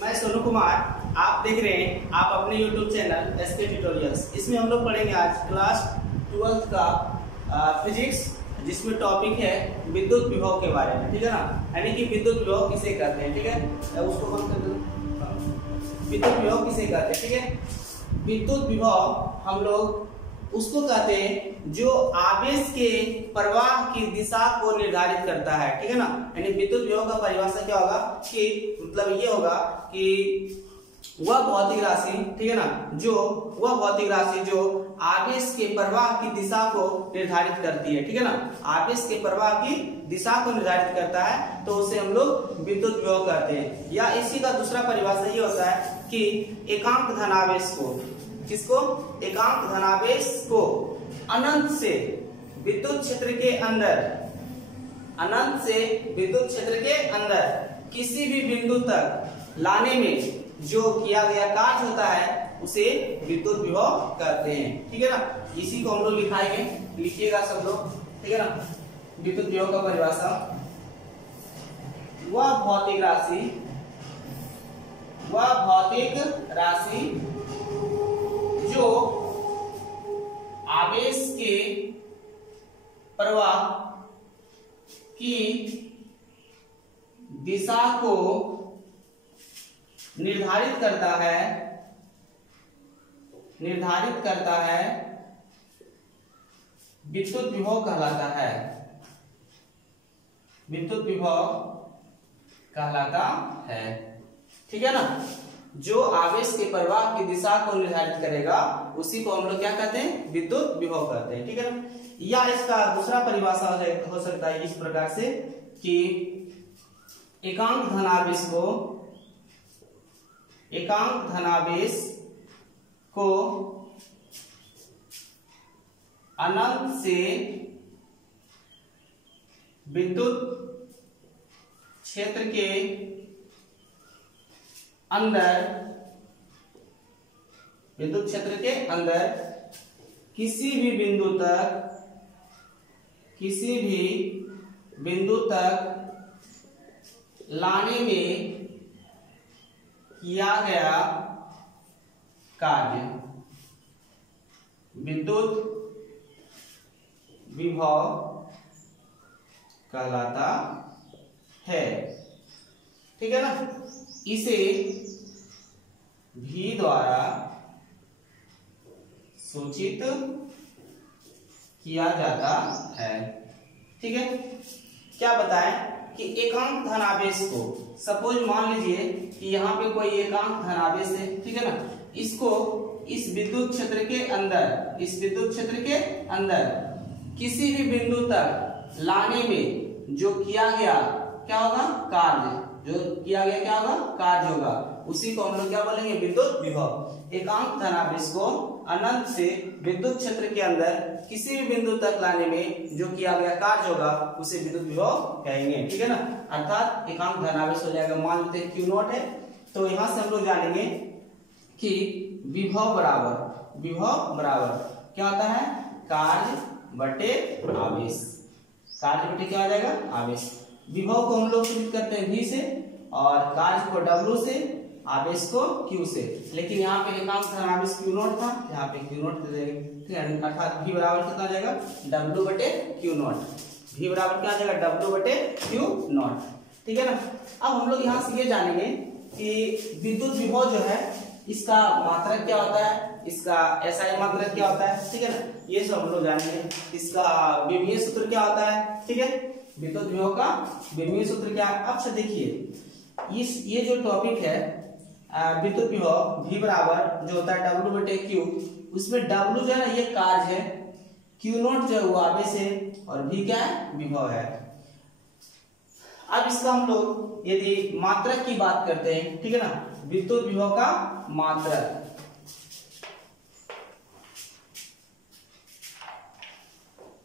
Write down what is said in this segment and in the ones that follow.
मैं सोनू कुमार, आप देख रहे हैं आप अपने YouTube चैनल एसके ट्यूटोरियल्स। इसमें हम लोग पढ़ेंगे आज क्लास 12th का फिजिक्स, जिसमें टॉपिक है विद्युत विभव के बारे में। ठीक है ना, यानी कि विद्युत विभव किसे कहते हैं। ठीक है, उसको बंद कर दो। विद्युत विभव किसे कहते हैं। ठीक है, विद्युत विभव हम लोग उसको कहते हैं जो आवेश के प्रवाह की दिशा को निर्धारित करता है। ठीक है ना, यानी विद्युत विभव का परिभाषा क्या होगा कि मतलब ये होगा कि वह भौतिक राशि, ठीक है ना, वह भौतिक राशि जो आवेश के प्रवाह की दिशा को निर्धारित करती है। ठीक है ना, आवेश के प्रवाह की दिशा को निर्धारित करता है तो उसे हम लोग विद्युत विभव कहते हैं। या इसी का दूसरा परिभाषा ये होता है कि एकांक धनावेश को, किसको, एकांक धनावेश को अनंत से विद्युत क्षेत्र के अंदर, अनंत से विद्युत क्षेत्र के अंदर किसी भी बिंदु तक लाने में जो किया गया कार्य होता है उसे विद्युत विभव कहते हैं। ठीक है ना, इसी को हम लोग लिखाएंगे, लिखिएगा सब लोग। ठीक है ना, विद्युत विभव का परिभाषा, वह भौतिक राशि जो आवेश के प्रवाह की दिशा को निर्धारित करता है विद्युत विभव कहलाता है। विद्युत विभव कहलाता है। ठीक है ना, जो आवेश के प्रवाह की दिशा को निर्धारित करेगा उसी को हम लोग क्या कहते हैं, विद्युत विभव कहते हैं। ठीक है ना, या इसका दूसरा परिभाषा हो सकता है इस प्रकार से कि एकांक धनावेश को अनंत से विद्युत क्षेत्र के अंदर किसी भी बिंदु तक लाने में किया गया कार्य विद्युत विभव कहलाता है। ठीक है ना, इसे भी द्वारा सूचित किया जाता है। ठीक है, क्या बताएं कि एकांक धनावेश को, सपोज मान लीजिए कि यहाँ पे कोई एकांक धनावेश है। ठीक है ना, इसको इस विद्युत क्षेत्र के अंदर किसी भी बिंदु तक लाने में जो किया गया क्या होगा, कार्य होगा, उसी को हम लोग क्या बोलेंगे, विद्युत विभव। एकांक धनावेश को अनंत से विद्युत क्षेत्र के अंदर किसी भी बिंदु तक लाने में जो किया गया कार्य होगा उसे विद्युत विभव कहेंगे। ठीक है ना, अर्थात एकांक धनावेश हो जाएगा, मान लेते हैं Q नॉट है, तो यहां से हम लोग जानेंगे कि विभव बराबर क्या होता है, कार्य बटे आवेश। कार्य बटे क्या हो जाएगा, आवेश। विभव को हम लोग सूचित करते हैं V से और कार्य को W से, आवेश को Q से। लेकिन यहाँ पे एकांक धनावेश Q नॉट था, यहाँ पे Q नॉट दे देंगे। ठीक है, अर्थात V बराबर कितना आ जाएगा, W बटे Q नॉट। V बराबर क्या आ जाएगा, W बटे Q नॉट। ठीक है ना, अब हम लोग यहाँ से ये जानेंगे कि विद्युत विभव जो है इसका मात्रक क्या होता है, इसका SI मात्रक क्या होता है। ठीक है ना, ये सब हम लोग जानेंगे। इसका विभवीय सूत्र क्या होता है। ठीक है, विद्युत विभव का विभवीय सूत्र क्या है। अब से देखिए ये जो टॉपिक है विद्युत विभव V बराबर जो होता है W बटे Q, उसमें W जो है ना ये कार्य है, Q नॉट जो है वो आवेश है और V क्या है, विभव है। अब इसका हम लोग यदि मात्रक की बात करते हैं, ठीक है ना, विद्युत विभव का मात्रक,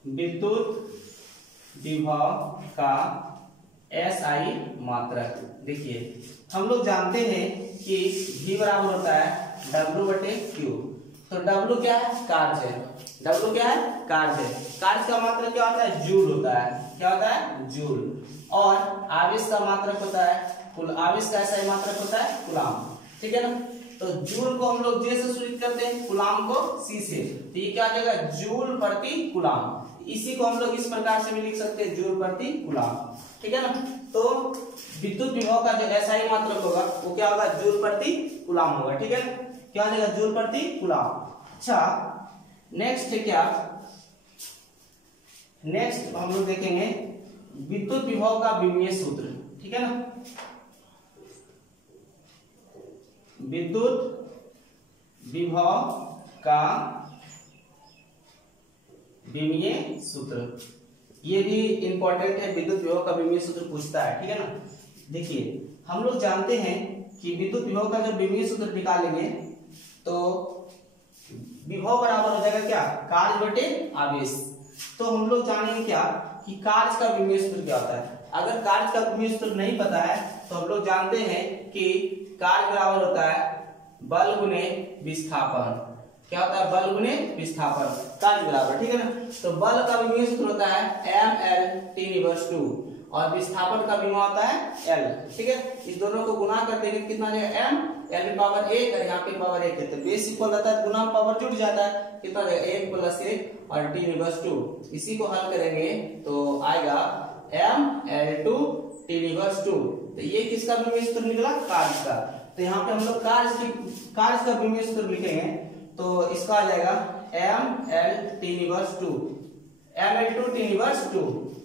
विद्युत विभव का SI मात्रक। देखिए हम लोग जानते हैं कि V बराबर होता है W बटे Q, तो W क्या है, कार्य है। W क्या है, कार्य है। कार्य का मात्रक क्या होता है, जूल होता है। क्या होता है, जूल। और आवेश का मात्रक होता है कुल आवेश का SI मात्रक होता है कूलाम, ठीक है ना। तो जूल को हम लोग जे से सूचित करते हैं, कूलाम को C से, तो ये क्या आ जाएगा जूल प्रति कूलाम। इसी को हम लोग इस प्रकार से भी लिख सकते हैं जूल प्रति कूलाम, ठीक है ना। तो विद्युत विभव का जो SI मात्रक होगा वो क्या होगा जूल प्रति कूलाम होगा, ठीक है ना। क्या आ जाएगा जूल प्रति कूलाम। अच्छा नेक्स्ट है क्या, नेक्स्ट हम लोग देखेंगे विद्युत विभव का विमीय सूत्र, ठीक है ना। विद्युत विभव का विमीय सूत्र, ये भी इंपॉर्टेंट है, विद्युत विभव का विमीय सूत्र पूछता है, ठीक है ना। देखिए हम लोग जानते हैं कि विद्युत विभव का जब विमीय सूत्र निकालेंगे तो विभव बराबर हो जाएगा क्या, कार्य बटे आवेश। तो हम लोग जानेंगे क्या कि कार्य का विमीय सूत्र क्या होता है। अगर कार्य का विमीय सूत्र नहीं पता है तो हम लोग जानते हैं कि कार्य बराबर होता है बल गुने विस्थापन। क्या होता है, बल गुने विस्थापन, कार्य बराबर, ठीक है ना। तो बल का विमीय सूत्र होता है mL/T⁻², और विस्थापन का विमीय होता है L, ठीक है। इस दोनों को गुना कर देंगे कितना आ जाएगा m, L की पावर 1 और यहाँ पे पावर 1 है, तो बेस इक्वल रहता है, गुना पावर जुड़ जाता है, कितना आ जाएगा 1 + 1 और T⁻²। इसी को हल करेंगे तो आएगा mL/T⁻²। तो ये किसका विमीय सूत्र निकला, कार्य का। तो यहाँ पे हम लोग कार्य का विमीय सूत्र लिखेंगे तो इसका आ जाएगा mL/T⁻², mL/T⁻²,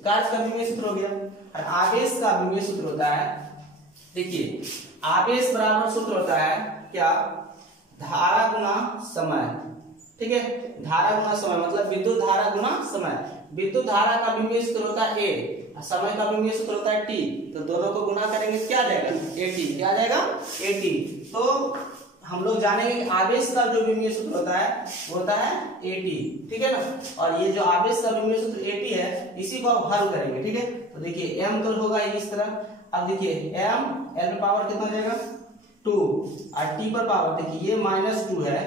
कार्य का विमीय सूत्र हो गया। और आवेश का विमीय सूत्र होता है, देखिए आवेश बराबर सूत्र होता है क्या, धारा गुना समय, ठीक है। धारा गुना समय मतलब विद्युत धारा गुना समय। विद्युत धारा का विमीय सूत्र होता है A, समय का विमीय सूत्र होता है T, तो दोनों को गुना करेंगे क्या जाएगा AT, क्या आ जाएगा AT। तो हम लोग जानेंगे कि आवेश का जो विमीय सूत्र होता है वो होता है AT, ठीक है ना। और ये जो आवेश का विमीय सूत्र AT है इसी को अब हल करेंगे, ठीक है। तो देखिए m तो होगा इस तरह, अब देखिए m L पर पावर कितना जाएगा 2 और T पर पावर देखिए ये -2 है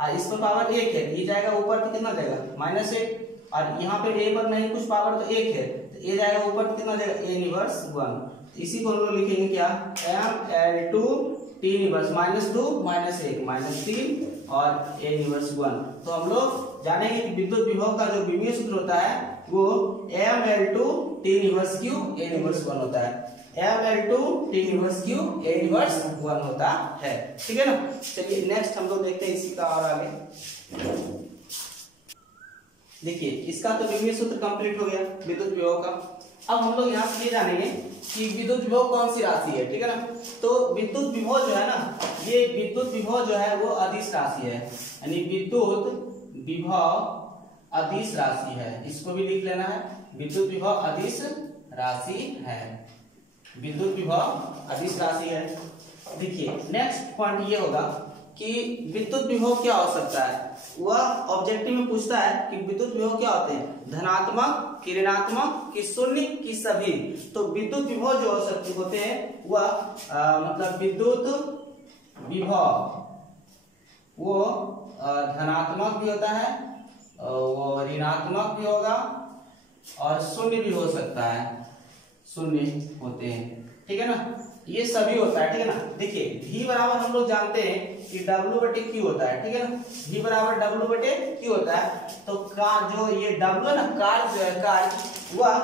और इस पर पावर 1 है, ये जाएगा ऊपर तो कितना जाएगा -1, और यहाँ पे A पर नहीं कुछ पावर तो 1 है, तो ये जाएगा ऊपर तो कितना जाएगा A⁻1। इसी को हम लोग लिखेंगे क्या mL/T⁻, -2 -1 -3 और A⁻1। तो हम लोग जानेंगे कि विद्युत विभव का जो विमीय सूत्र होता है वो mL/T⁻³ A⁻1 होता है, mL/T⁻³ A⁻1 होता है, ठीक है ना। चलिए नेक्स्ट हम लोग देखते हैं इसी का और आगे। देखिए इसका तो विमीय सूत्र कंप्लीट हो गया विद्युत विभव का। अब हम लोग यहाँ से ये जानेंगे कि विद्युत विभव कौन सी राशि है, ठीक है ना। तो विद्युत विभव जो है ना, ये विद्युत विभव जो है वो अदिश राशि है, यानी विद्युत विभव अदिश राशि है, इसको भी लिख लेना है, विद्युत विभव अदिश राशि है, विद्युत विभव अदिश राशि है। देखिए नेक्स्ट पॉइंट ये होगा कि विद्युत विभव क्या हो सकता है, वह ऑब्जेक्टिव में पूछता है कि विद्युत विभव क्या होते हैं, धनात्मक, ऋणात्मक, कि शून्य, कि सभी। तो विद्युत विभव जो हो सकते होते हैं वह मतलब विद्युत विभव वो धनात्मक भी होता है, वो ऋणात्मक भी होगा और शून्य भी हो सकता है, शून्य होते हैं, ठीक है ना। ये सभी होता है, ठीक है ना। देखिए V बराबर हम लोग जानते हैं कि W/Q होता है, ठीक है ना। V बराबर W/Q होता है। तो का जो ये W है ना, कार्य जो है, कार्य वह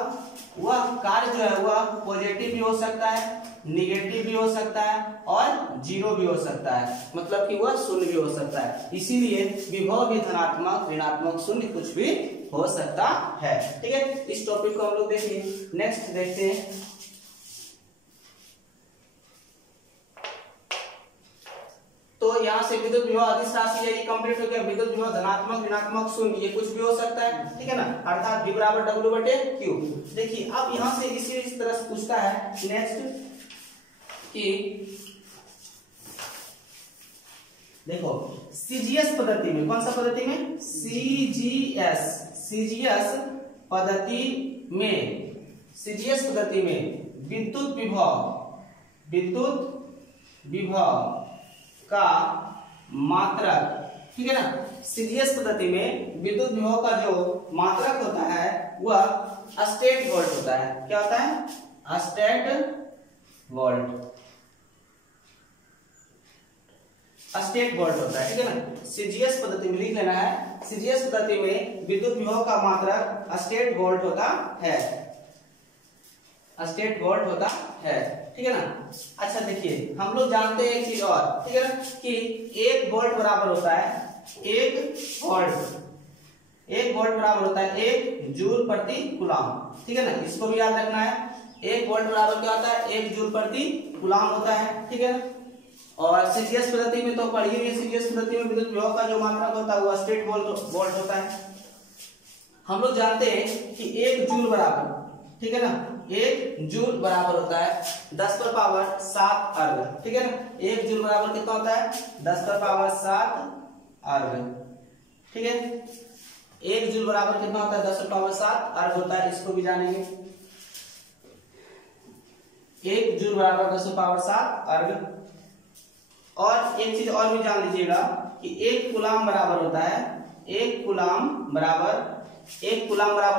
कार्य जो है वह पॉजिटिव भी हो सकता है, निगेटिव भी हो सकता है और जीरो भी हो सकता है, मतलब कि वह शून्य भी हो सकता है। इसीलिए विभव भी धनात्मक, ऋणात्मक, शून्य कुछ भी हो सकता है, ठीक है। इस टॉपिक को हम लोग देखिए। नेक्स्ट देखते हैं, तो यहाँ से विद्युत विभव अदिश राशि है, ये कंप्लीट हो गया। विद्युत विभव धनात्मक, ऋणात्मक, शून्य, ये कुछ भी हो सकता है, ठीक है ना, अर्थात V बराबर W/Q। देखिए अब यहाँ से इस तरह से पूछता है नेक्स्ट कि देखो CGS पद्धति में, कौन सा पद्धति में, CGS पद्धति में विद्युत विभव का मात्रक, ठीक है ना। CGS पद्धति में विद्युत विभव का जो मात्रक होता है वह स्टेट वोल्ट होता है। क्या होता है, स्टेट वोल्ट, स्टेट वोल्ट होता है, ठीक है ना। सीजीएस पद्धति में लिख लेना है, सीजीएस पद्धति में विद्युत विभव का मात्रक स्टेट वोल्ट होता है, स्टेट वोल्ट होता है, ठीक है ना। अच्छा देखिए हम लोग जानते हैं एक चीज और, ठीक है ना, कि 1 वोल्ट बराबर होता है 1 वोल्ट बराबर होता है 1 जूल प्रति कूलम, ठीक है ना। इसको भी याद रखना है, 1 वोल्ट बराबर क्या होता है 1 जूल प्रति कूलम होता है, ठीक है ना। और सीजीएस पद्धति में तो पढ़िए नहीं, सीजीएस पद्धति में विद्युत विभव का जो मात्रक होता है वो स्टेट वोल्ट होता है। हम लोग जानते हैं कि 1 जूल बराबर, ठीक है ना, 1 जूल बराबर होता है 10⁻7 अर्ग, ठीक है ना। 1 जूल बराबर कितना होता है 10⁻7 अर्ग, ठीक है। 1 जूल बराबर कितना होता है 10⁻7 अर्ग होता है, इसको भी जानेंगे। 1 जूल बराबर 10⁻7 अर्ग। और एक चीज और भी जान लीजिएगा कि 1 कूलम बराबर होता है 1 कूलम बराबर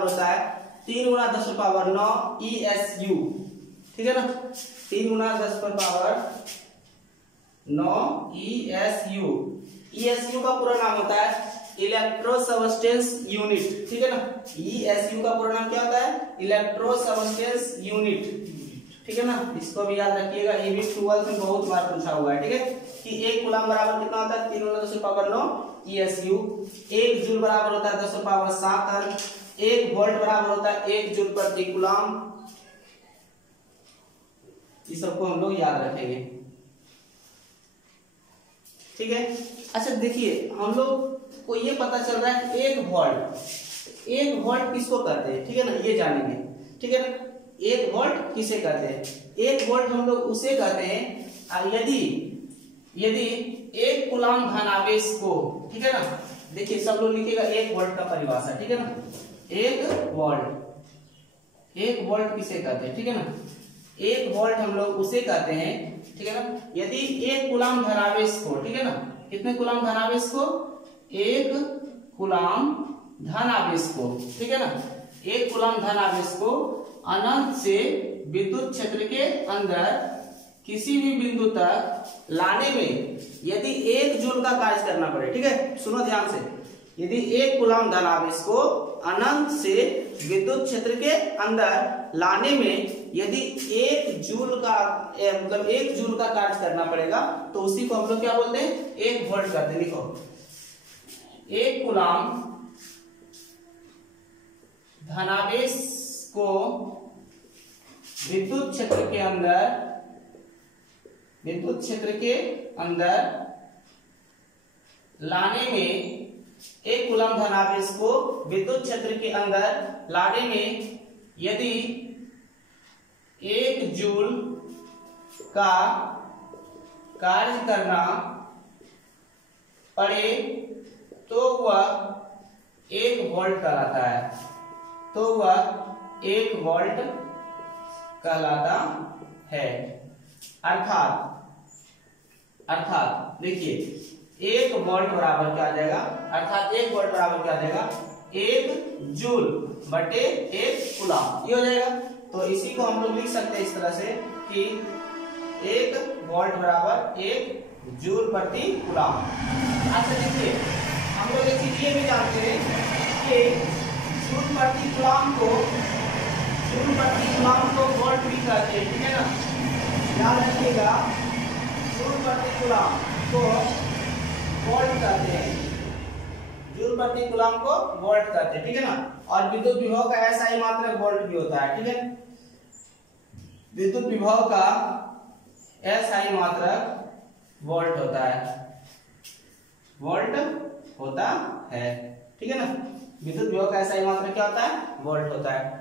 होता है 3 × 10⁻9 ESU, ठीक है ना। 3 × 10⁻9 ESU। ESU का पूरा नाम होता है इलेक्ट्रो सबस्टेंस यूनिट, ठीक है ना। ESU का पूरा नाम क्या होता है इलेक्ट्रो सबस्टेंस यूनिट, ठीक है ना। इसको भी याद रखिएगा, ये भी 12th में बहुत बार पूछा हुआ है, ठीक है, कि 1 कूलम बराबर कितना होता है 3 × 10⁻9 ESU। 1 जूल बराबर होता है 10⁻7 अर्ग। 1 वोल्ट बराबर होता है 1 जूल प्रति कूलम। इस सबको हम लोग याद रखेंगे, ठीक है। अच्छा देखिए हम लोग को ये पता चल रहा है 1 वोल्ट किसको कहते हैं, ठीक है ना, ये जानेंगे, ठीक है ना। 1 वोल्ट किसे कहते हैं, 1 वोल्ट हम लोग उसे कहते हैं यदि 1 कूलम धनावेश को, ठीक है ना, देखिए सब लोग लिखिएगा 1 वोल्ट का परिभाषा, ठीक है ना। 1 वोल्ट किसे कहते हैं, ठीक है ना। 1 वोल्ट हम लोग उसे कहते हैं, ठीक है ना, यदि 1 कूलम धनावेश को, ठीक है ना, कितने कूलम धनावेश को 1 कूलम धनावेश को, ठीक है ना, 1 कूलम धनावेश को अनंत से विद्युत क्षेत्र के अंदर किसी भी बिंदु तक लाने में यदि 1 जूल का कार्य करना पड़े, ठीक है, सुनो ध्यान से, यदि 1 कूलम धनावेश को अनंत से विद्युत क्षेत्र के अंदर लाने में यदि 1 जूल का मतलब 1 जूल का कार्य करना पड़ेगा तो उसी को हम लोग क्या बोलते हैं 1 वोल्ट कहते हैं। लिखो 1 कूलम धनावेश को विद्युत क्षेत्र के अंदर लाने में 1 कूलम धनावेश को विद्युत क्षेत्र के अंदर लाने में यदि 1 जूल का कार्य करना पड़े तो वह 1 वोल्ट कहलाता है, अर्थात देखिए 1 वोल्ट बराबर क्या आ जाएगा, अर्थात 1 वोल्ट बराबर क्या आ जाएगा 1 जूल बटे 1 कूलम, ये हो जाएगा। तो इसी को हम लोग लिख सकते हैं इस तरह से कि 1 वोल्ट बराबर 1 जूल प्रति कूलम। अच्छा देखिए हम लोग एक चीज ये भी जानते हैं कि जूल प्रति कूलम को वोल्ट भी कहते हैं, ठीक है ना, याद रखिएगा जूल प्रति कूलम को वोल्ट कहते हैं, जूल प्रति कूलम को वोल्ट कहते हैं, ठीक है ना। और विद्युत विभव का ऐसा ही मात्रक वोल्ट भी होता है, ठीक है, विद्युत विभव का ऐसा ही मात्रक वोल्ट होता है, ठीक है ना। विद्युत विभव का ऐसा ही मात्रक क्या होता है वोल्ट होता है।